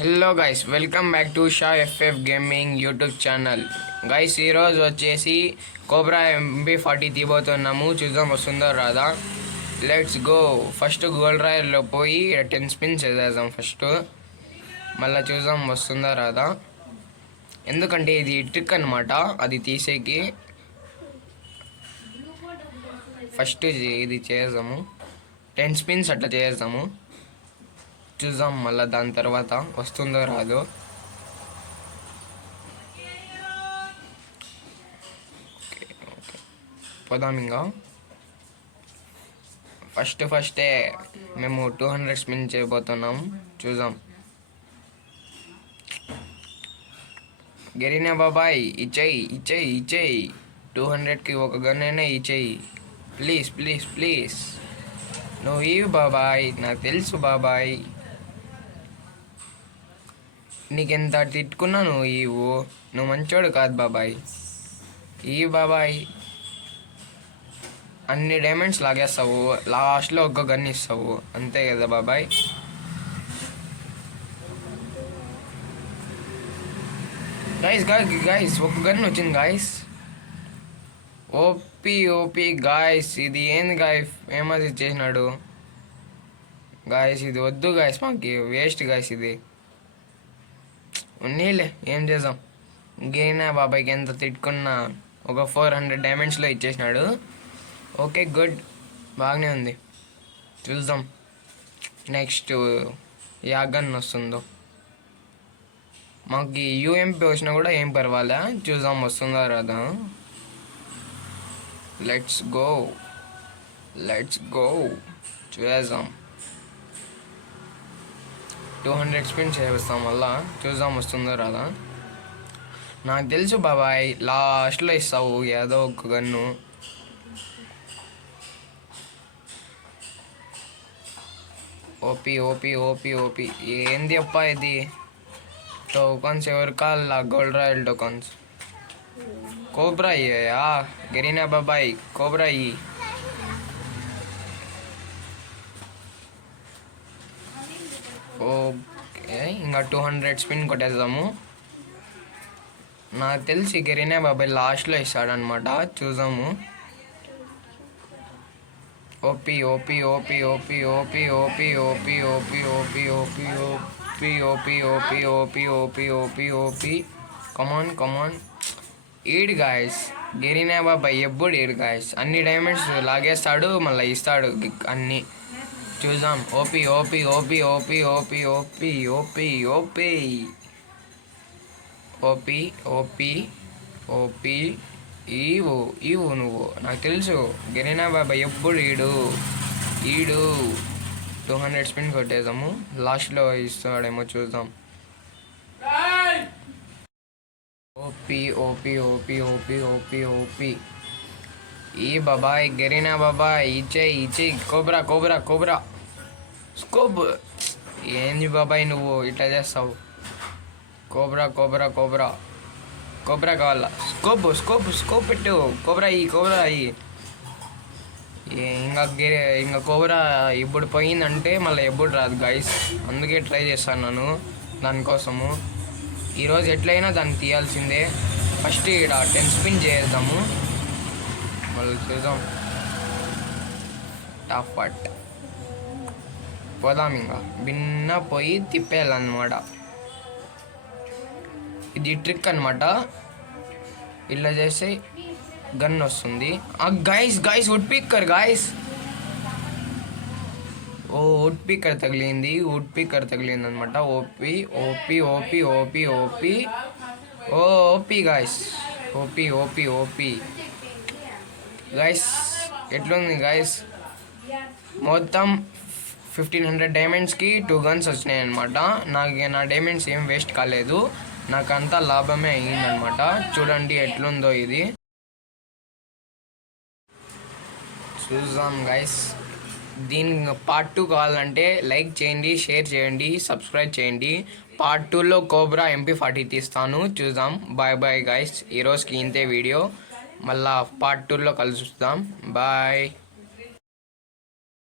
Hello guys, welcome back to Shah FF gaming YouTube channel. Guys, ఈరోజు వచ్చేసి cobra MP40 తీయబోతున్నాము. చూద్దాం వస్తుందో రాదా. Let's go. ఫస్ట్ గోల్డ్ రాయర్లో పోయి 10 స్పిన్స్ వేసేద్దాం ఫస్ట్. మళ్ళీ చూద్దాం వస్తుందా రాదా. ఎందుకంటే ఇది ట్రిక్ అనమాట, అది తీసేకి. ఫస్ట్ ఇది చేద్దాము, 10 స్పిన్స్ అట్లా చేద్దాము. చూద్దాం మళ్ళీ దాని తర్వాత వస్తుందో రాదో. పోదాం ఇంకా. ఫస్టే మేము 200 స్పిన్ చేయబోతున్నాం. చూద్దాం. గెరినా బాబాయ్, ఇచ్చేయి 200కి ఒక గన్ అయినా ఇచ్చేయి. Please please please. నువ్వు ఇవి బాబాయ్, నాకు తెలుసు బాబాయ్. నీకెంత తిట్టుకున్నా నువ్వు మంచోడు కాదు బాబాయ్. ఈ బాబాయ్ అన్ని డైమండ్స్ లాగేస్తావు, లాస్ట్లో ఒక్క గన్ ఇస్తావు, అంతే కదా బాబాయ్. గైస్ ఒక గన్ వచ్చింది గాయస్. OP guys. ఇది ఏంది గాయ, ఫేమస్ ఇచ్చేసినాడు గాయస్. ఇది వద్దు గాయస్, మాకు వేస్ట్ గాయస్. ఇది ఉన్నీలే, ఏం చేద్దాం. గెయినా బాబాయ్కి ఎంత తిట్టుకున్నా ఒక 400 డైమండ్స్లో ఇచ్చేసినాడు. ఓకే, గుడ్, బాగానే ఉంది. చూద్దాం నెక్స్ట్ యా గన్ వస్తుందో. మాకు UMP వచ్చినా కూడా ఏం పర్వాలే. చూద్దాం వస్తుందా రాదా. లెట్స్ గో చూద్దాం. 200 స్పిన్ చేస్తాం మళ్ళా. చూద్దాం వస్తుందో రాదా. నాకు తెలుసు బాబాయ్, లాస్ట్లో ఇస్తావు ఏదో ఒక గన్ను. ఓపీ ఏంది అప్ప ఇది. టోకన్స్ ఎవరు కాళ్ళ, గోల్డ్ రాయల్ టోకన్స్. కోబ్రా అయ్యా, గెరీనా బాబాయ్ కోబ్రా అయ్యి. ఓకే, ఇంకా 200 స్పిన్ కొట్టేద్దాము. నాకు తెలిసి గెరీనా బాబాయ్ లాస్ట్లో ఇస్తాడనమాట. చూద్దాము. ఓపీ కమాన్ ఈడు గాయస్. గెరీనా బాబాయ్ ఎప్పుడు ఈడు గాయస్. అన్ని డైమండ్స్ లాగేస్తాడు, మళ్ళీ ఇస్తాడు అన్నీ. చూద్దాం. ఓపీ ఈవు నువ్వు, నాకు తెలుసు. గెరీనా బాబాయ్ ఎప్పుడు ఈడు 200 స్పిన్ కొట్టేద్దాము. లాస్ట్లో ఇస్తాడేమో చూద్దాం. ఓపీ ఈ బాబాయ్, గెరీనా బాబాయ్ ఇచ్చేయి. Cobra scope. ఏంది బాబాయ్ నువ్వు ఇట్లా చేస్తావు. కోబ్రా కావాలా. స్కోప్ పెట్టు. కోబ్రా అయ్యి. ఇంకా కోబ్రా ఇప్పుడు పోయిందంటే మళ్ళీ ఎప్పుడు రాదు గైస్. అందుకే ట్రై చేస్తాను దానికోసము. ఈరోజు ఎట్లయినా దాన్ని తీయాల్సిందే. ఫస్ట్ ఇక్కడ 10 స్పిన్ చేద్దాము, మళ్ళీ చూద్దాం. టాఫట్ పోదాం. ఇంకా భిన్న పోయి తిప్పేయాలన్నమాట. ఇది ట్రిక్ అనమాట. ఇలా చేస్తే గన్ వస్తుంది. Guys wood picker guys. Wood picker తగిలింది అనమాట. OP guys. గాయస్ ఎట్లుంది గాయస్. మొత్తం 1500 డైమండ్స్కి 2 గన్స్ వచ్చినాయి అనమాట. నా డైమండ్స్ ఏం వేస్ట్ కాలేదు, నాకంతా లాభమే అయ్యిందనమాట. చూడండి ఎట్లుందో ఇది. చూద్దాం గైస్. దీని పార్ట్ 2 కావాలంటే లైక్ చేయండి, షేర్ చేయండి, సబ్స్క్రైబ్ చేయండి. పార్ట్ 2లో కోబ్రా MP40 తీస్తాను. చూద్దాం. Bye guys. ఈరోజుకి ఇంతే వీడియో. మళ్ళా పార్ట్ 2లో కలుస్తాం. బాయ్.